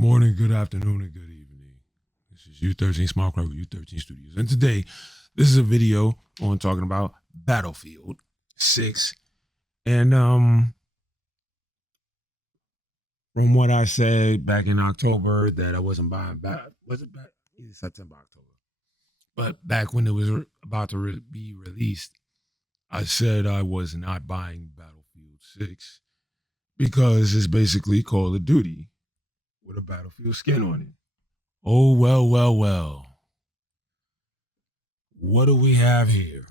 morning, good afternoon, and good evening. This is U13 Small Crack with U13 Studios. And today, this is a video on talking about Battlefield 6. And from what I said back in October that I wasn't buying was it back either September, October? But back when it was about to be released, I said I was not buying Battlefield 6 because it's basically Call of Duty with a Battlefield skin on it. Oh, well. What do we have here?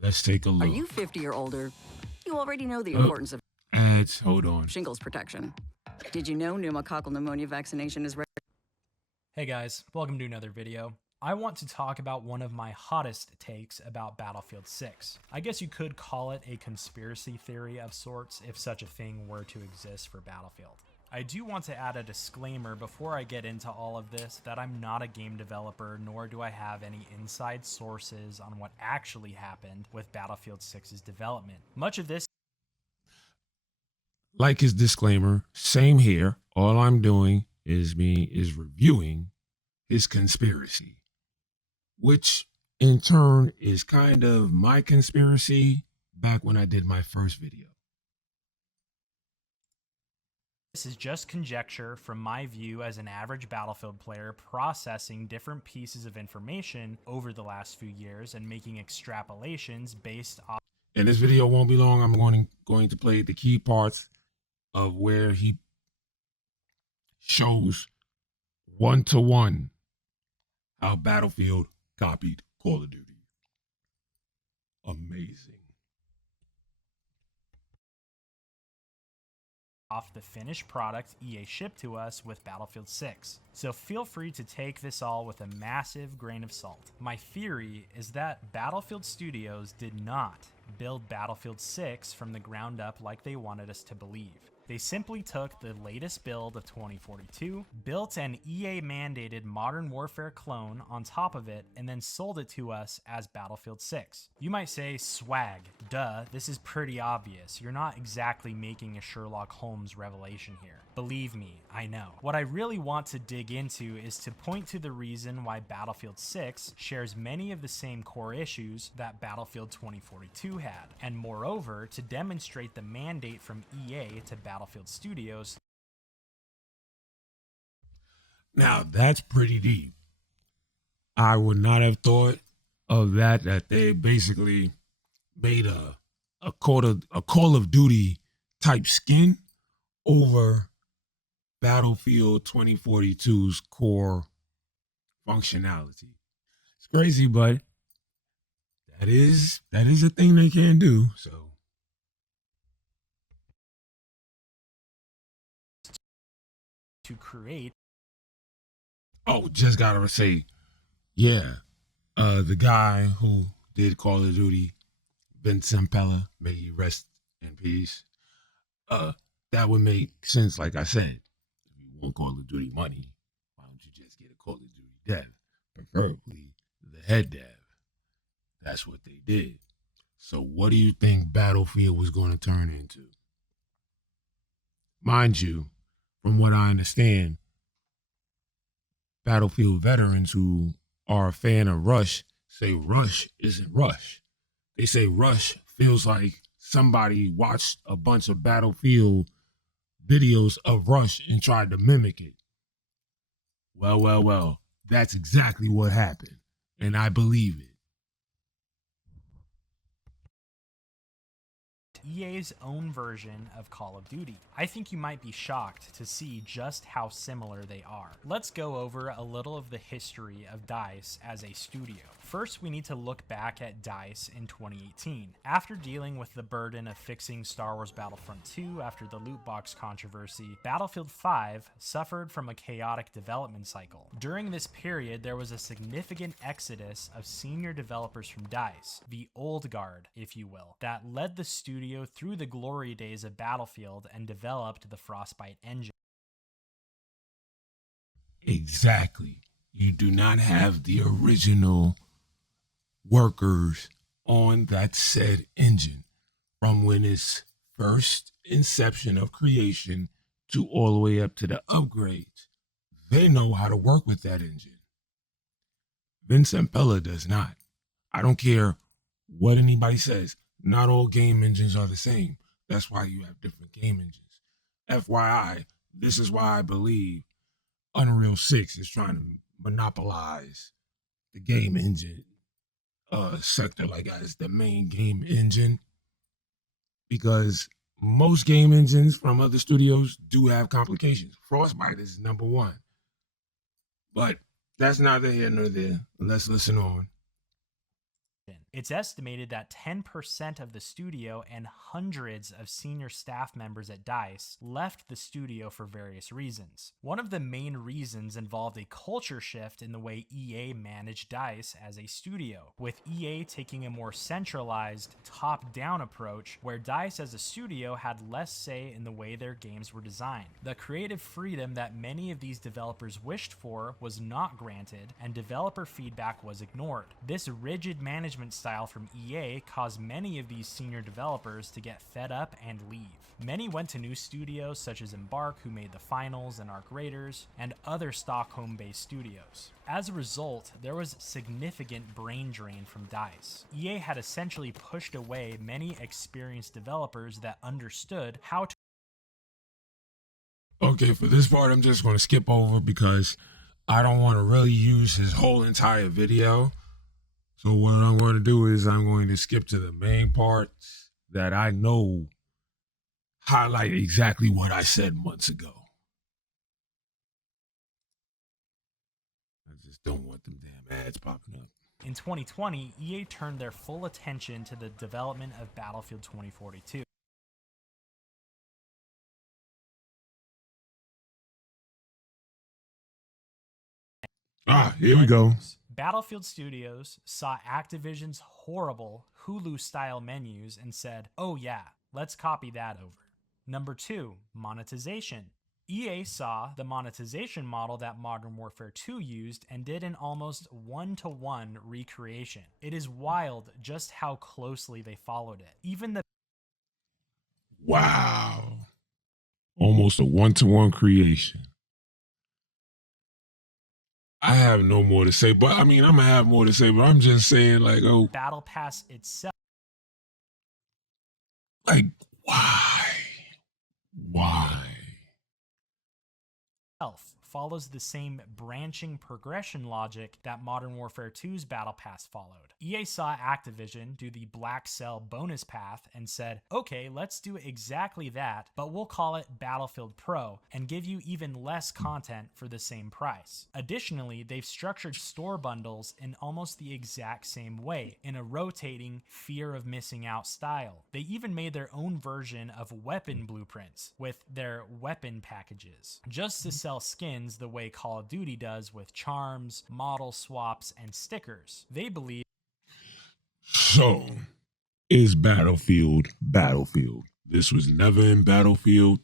Let's take a look. Are you 50 or older? You already know the importance of ads. Hold on. shingles protection. Did you know pneumococcal pneumonia vaccination is Hey guys, welcome to another video. I want to talk about one of my hottest takes about Battlefield 6. I guess you could call it a conspiracy theory of sorts if such a thing were to exist for Battlefield. I do want to add a disclaimer before I get into all of this that I'm not a game developer, nor do I have any inside sources on what actually happened with Battlefield 6's development. Much of this, like his disclaimer, same here. All I'm doing is reviewing his conspiracy, which in turn is kind of my conspiracy back when I did my first video. This is just conjecture from my view as an average Battlefield player processing different pieces of information over the last few years and making extrapolations based off. And this video won't be long. I'm going to play the key parts of where he shows one-to-one how Battlefield copied Call of Duty. Amazing. Off the finished product EA shipped to us with Battlefield 6. So feel free to take this all with a massive grain of salt. My theory is that Battlefield Studios did not build Battlefield 6 from the ground up like they wanted us to believe. They simply took the latest build of 2042, built an EA-mandated Modern Warfare clone on top of it, and then sold it to us as Battlefield 6. You might say, swag, duh, this is pretty obvious. You're not exactly making a Sherlock Holmes revelation here. Believe me, I know. What I really want to dig into is to point to the reason why Battlefield 6 shares many of the same core issues that Battlefield 2042 had, and moreover, to demonstrate the mandate from EA to Battlefield Studios. Now that's pretty deep. I would not have thought of that they basically made a Call of Duty type skin over Battlefield 2042's core functionality. It's crazy, but that is a thing they can do. So To create. Oh, just gotta say, yeah, the guy who did Call of Duty, Vincent Pella, may he rest in peace. That would make sense, like I said. If you want Call of Duty money, why don't you just get a Call of Duty dev? Preferably the head dev. That's what they did. So what do you think Battlefield was going to turn into? Mind you, from what I understand, Battlefield veterans who are a fan of Rush say Rush isn't Rush. They say Rush feels like somebody watched a bunch of Battlefield videos of Rush and tried to mimic it. Well, that's exactly what happened, and I believe it. EA's own version of Call of Duty. I think you might be shocked to see just how similar they are. Let's go over a little of the history of DICE as a studio. First, we need to look back at DICE in 2018. After dealing with the burden of fixing Star Wars Battlefront 2 after the loot box controversy, Battlefield 5 suffered from a chaotic development cycle. During this period, there was a significant exodus of senior developers from DICE, the old guard, if you will, that led the studio through the glory days of Battlefield and developed the Frostbite engine. Exactly. You do not have the original workers on that said engine from when its first inception of creation to all the way up to the upgrades. They know how to work with that engine. Vincent Pella does not. I don't care what anybody says. Not all game engines are the same. That's why you have different game engines. FYI, this is why I believe Unreal 6 is trying to monopolize the game engine sector, like as the main game engine, because most game engines from other studios do have complications. Frostbite is number one, but that's neither here nor there. Let's listen on. It's estimated that 10% of the studio and hundreds of senior staff members at DICE left the studio for various reasons. One of the main reasons involved a culture shift in the way EA managed DICE as a studio, with EA taking a more centralized, top-down approach where DICE as a studio had less say in the way their games were designed. The creative freedom that many of these developers wished for was not granted, and developer feedback was ignored. This rigid management style from EA caused many of these senior developers to get fed up and leave. Many went to new studios such as Embark, who made the Finals and Arc Raiders, and other Stockholm-based studios. As a result, there was significant brain drain from DICE. EA had essentially pushed away many experienced developers that understood how to. Okay, for this part, I'm just going to skip over because I don't want to really use his whole entire video. So what I'm going to do is I'm going to skip to the main parts that I know highlight exactly what I said months ago. I just don't want them damn ads popping up. In 2020, EA turned their full attention to the development of Battlefield 2042. Here we go. Battlefield Studios saw Activision's horrible Hulu-style menus and said, oh yeah, let's copy that over. Number 2, monetization. EA saw the monetization model that Modern Warfare 2 used and did an almost one-to-one recreation. It is wild just how closely they followed it. Even the Wow. Almost a one-to-one creation. I have no more to say, but I mean, I'm going to have more to say, but I'm just saying, like, oh. Battle Pass itself. Like, why? Why? Follows the same branching progression logic that Modern Warfare 2's Battle Pass followed. EA saw Activision do the Black Cell bonus path and said, okay, let's do exactly that, but we'll call it Battlefield Pro and give you even less content for the same price. Additionally, they've structured store bundles in almost the exact same way, in a rotating fear of missing out style. They even made their own version of weapon blueprints with their weapon packages, just to sell skins the way Call of Duty does with charms, model swaps, and stickers. They believe. So, is Battlefield Battlefield? This was never in Battlefield.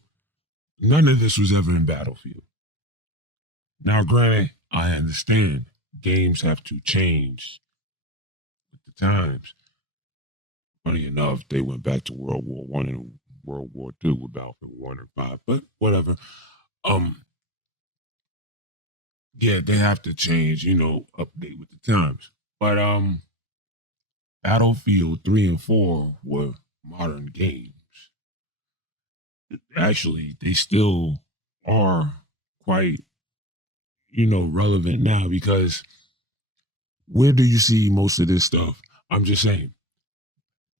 None of this was ever in Battlefield. Now, granted, I understand games have to change with the times. Funny enough, they went back to World War I and World War II with Battlefield 1 and 5, but whatever. Yeah, they have to change, update with the times. But Battlefield 3 and 4 were modern games. Actually, they still are quite, relevant now, because where do you see most of this stuff? I'm just saying,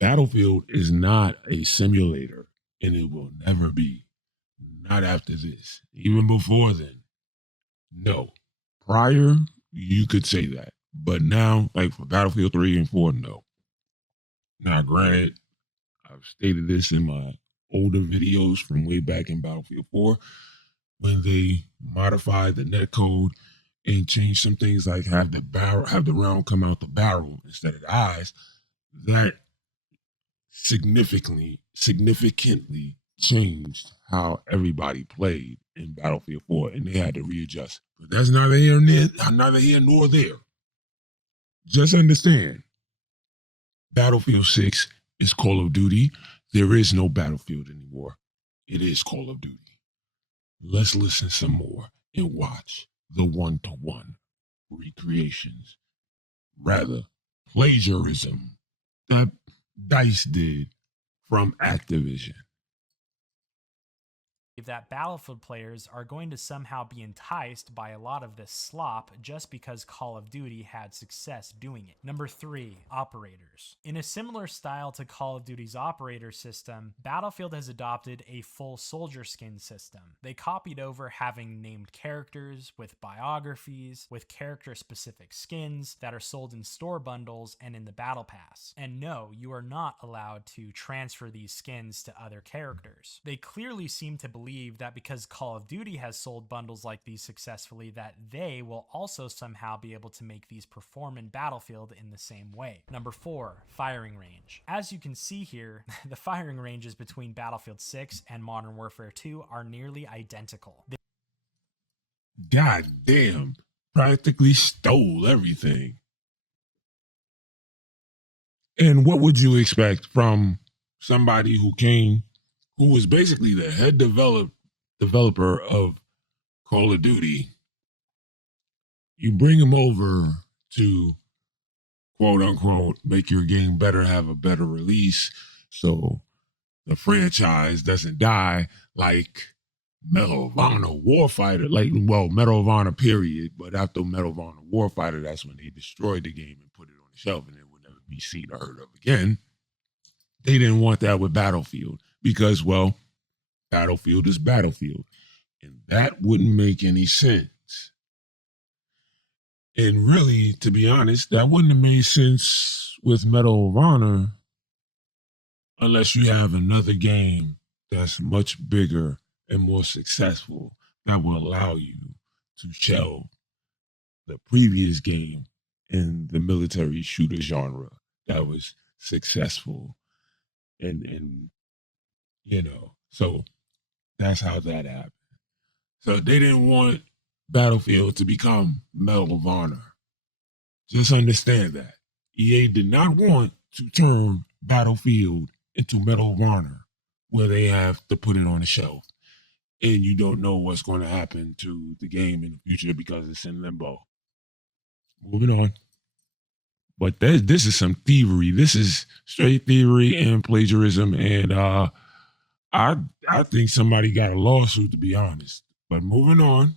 Battlefield is not a simulator, and it will never be. Not after this. Even before then. No. Prior, you could say that. But now, like for Battlefield 3 and 4, no. Now, granted, I've stated this in my older videos from way back in Battlefield 4, when they modified the netcode and changed some things like have the round come out the barrel instead of the eyes. That significantly changed how everybody played in Battlefield 4, and they had to readjust. But that's neither here nor there. Just understand, Battlefield 6 is Call of Duty. There is no Battlefield anymore. It is Call of Duty. Let's listen some more and watch the one-to-one recreations, rather plagiarism that DICE did from Activision. That Battlefield players are going to somehow be enticed by a lot of this slop just because Call of Duty had success doing it. Number 3, operators. In a similar style to Call of Duty's operator system, Battlefield has adopted a full soldier skin system. They copied over having named characters with biographies, with character-specific skins that are sold in store bundles and in the Battle Pass. And no, you are not allowed to transfer these skins to other characters. They clearly seem to believe that because Call of Duty has sold bundles like these successfully, that they will also somehow be able to make these perform in Battlefield in the same way. Number 4, firing range. As you can see here, the firing ranges between Battlefield 6 and Modern Warfare 2 are nearly identical. God damn, practically stole everything. And what would you expect from somebody who was basically the head developer of Call of Duty? You bring him over to quote unquote make your game better, have a better release, so the franchise doesn't die like Medal of Honor Warfighter, Medal of Honor period. But after Medal of Honor Warfighter, that's when they destroyed the game and put it on the shelf and it would never be seen or heard of again. They didn't want that with Battlefield because, well, Battlefield is Battlefield. And that wouldn't make any sense. And really, to be honest, that wouldn't have made sense with Medal of Honor unless you have another game that's much bigger and more successful that will allow you to shelve the previous game in the military shooter genre that was successful. And so that's how that happened. So they didn't want Battlefield to become Medal of Honor. Just understand that. EA did not want to turn Battlefield into Medal of Honor, where they have to put it on the shelf. And you don't know what's going to happen to the game in the future because it's in limbo. Moving on. But this is some thievery. This is straight thievery and plagiarism. And I think somebody got a lawsuit, to be honest. But moving on.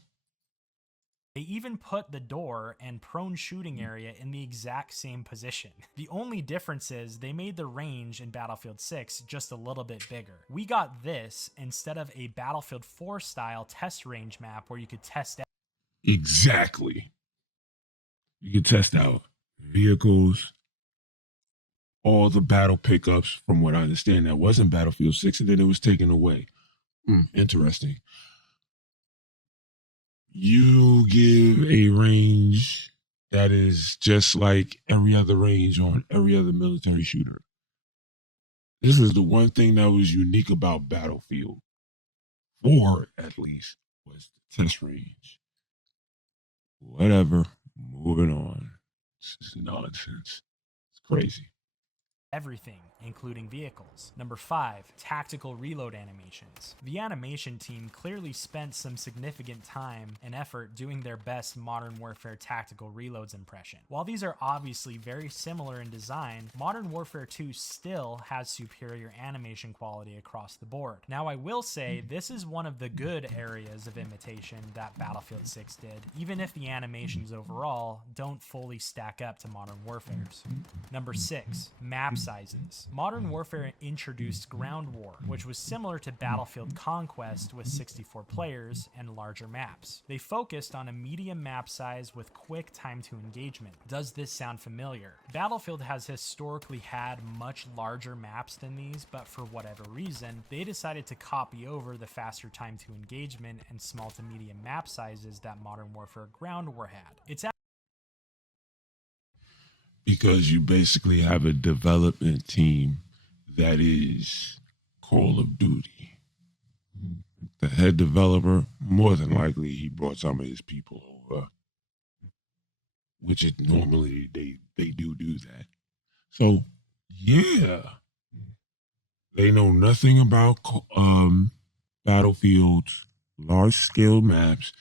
They even put the door and prone shooting area in the exact same position. The only difference is they made the range in Battlefield 6 just a little bit bigger. We got this instead of a Battlefield 4 style test range map where you could test out. Exactly. You could test out vehicles, all the battle pickups, from what I understand, that wasn't Battlefield 6, and then it was taken away. Interesting. You give a range that is just like every other range on every other military shooter. This is the one thing that was unique about Battlefield 4, at least, was the test range. Whatever. Moving on. This is nonsense. It's crazy. Everything, including vehicles. Number 5, tactical reload animations. The animation team clearly spent some significant time and effort doing their best Modern Warfare tactical reloads impression. While these are obviously very similar in design, Modern Warfare 2 still has superior animation quality across the board. Now I will say this is one of the good areas of imitation that Battlefield 6 did, even if the animations overall don't fully stack up to Modern Warfare's. Number 6, map sizes. Modern Warfare introduced Ground War, which was similar to Battlefield Conquest with 64 players and larger maps. They focused on a medium map size with quick time to engagement. Does this sound familiar? Battlefield has historically had much larger maps than these, but for whatever reason, they decided to copy over the faster time to engagement and small to medium map sizes that Modern Warfare Ground War had. It's because you basically have a development team that is Call of Duty. The head developer, more than likely, he brought some of his people over, which is normally they do that. So, yeah, they know nothing about Battlefield large-scale maps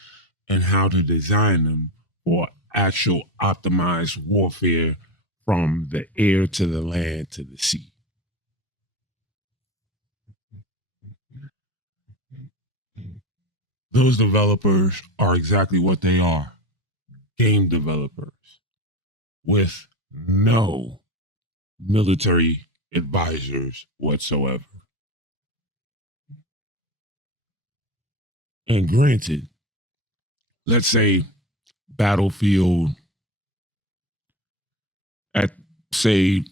and how to design them for actual optimized warfare from the air to the land to the sea. Those developers are exactly what they are, game developers with no military advisors whatsoever. And granted, let's say Battlefield, say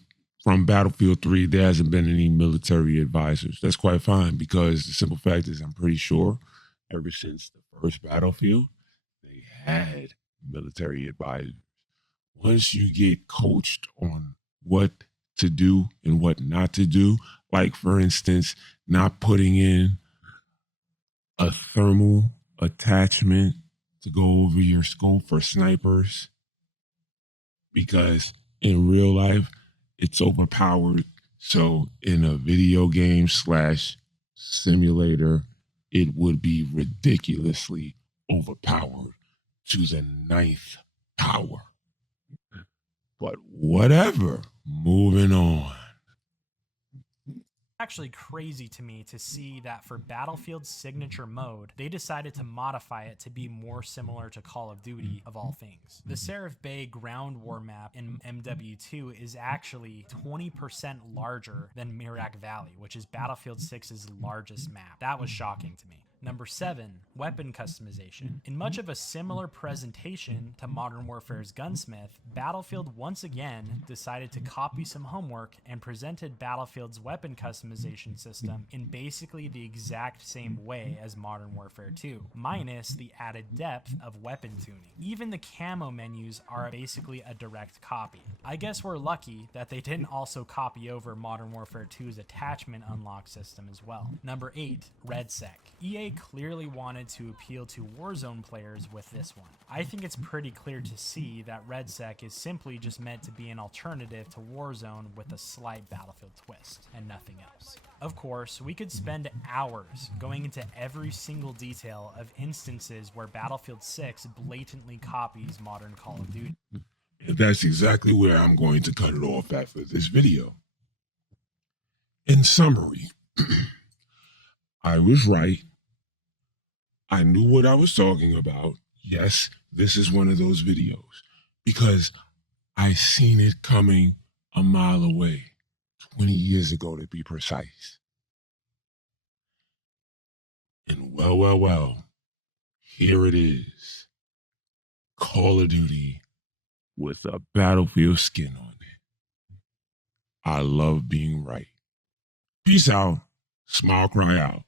from Battlefield 3, there hasn't been any military advisors. That's quite fine, because the simple fact is, I'm pretty sure ever since the first Battlefield, they had military advisors. Once you get coached on what to do and what not to do, like for instance, not putting in a thermal attachment to go over your scope for snipers, because in real life it's overpowered. So in a video game / simulator, it would be ridiculously overpowered to the 9th power. But whatever, moving on. Actually crazy to me to see that for Battlefield's signature mode, they decided to modify it to be more similar to Call of Duty of all things. The Seraph Bay ground war map in MW2 is actually 20% larger than Mirak Valley, which is Battlefield 6's largest map. That was shocking to me. Number 7, weapon customization. In much of a similar presentation to Modern Warfare's Gunsmith, Battlefield once again decided to copy some homework and presented Battlefield's weapon customization system in basically the exact same way as Modern Warfare 2, minus the added depth of weapon tuning. Even the camo menus are basically a direct copy. I guess we're lucky that they didn't also copy over Modern Warfare 2's attachment unlock system as well. Number 8, RedSec. EA clearly wanted to appeal to Warzone players with this one. I think it's pretty clear to see that RedSec is simply just meant to be an alternative to Warzone with a slight Battlefield twist, and nothing else. Of course, we could spend hours going into every single detail of instances where Battlefield 6 blatantly copies modern Call of Duty. And that's exactly where I'm going to cut it off at for this video. In summary, I was right. I knew what I was talking about. Yes, this is one of those videos because I seen it coming a mile away, 20 years ago to be precise. And well, here it is. Call of Duty with a Battlefield skin on it. I love being right. Peace out. Smile, cry out.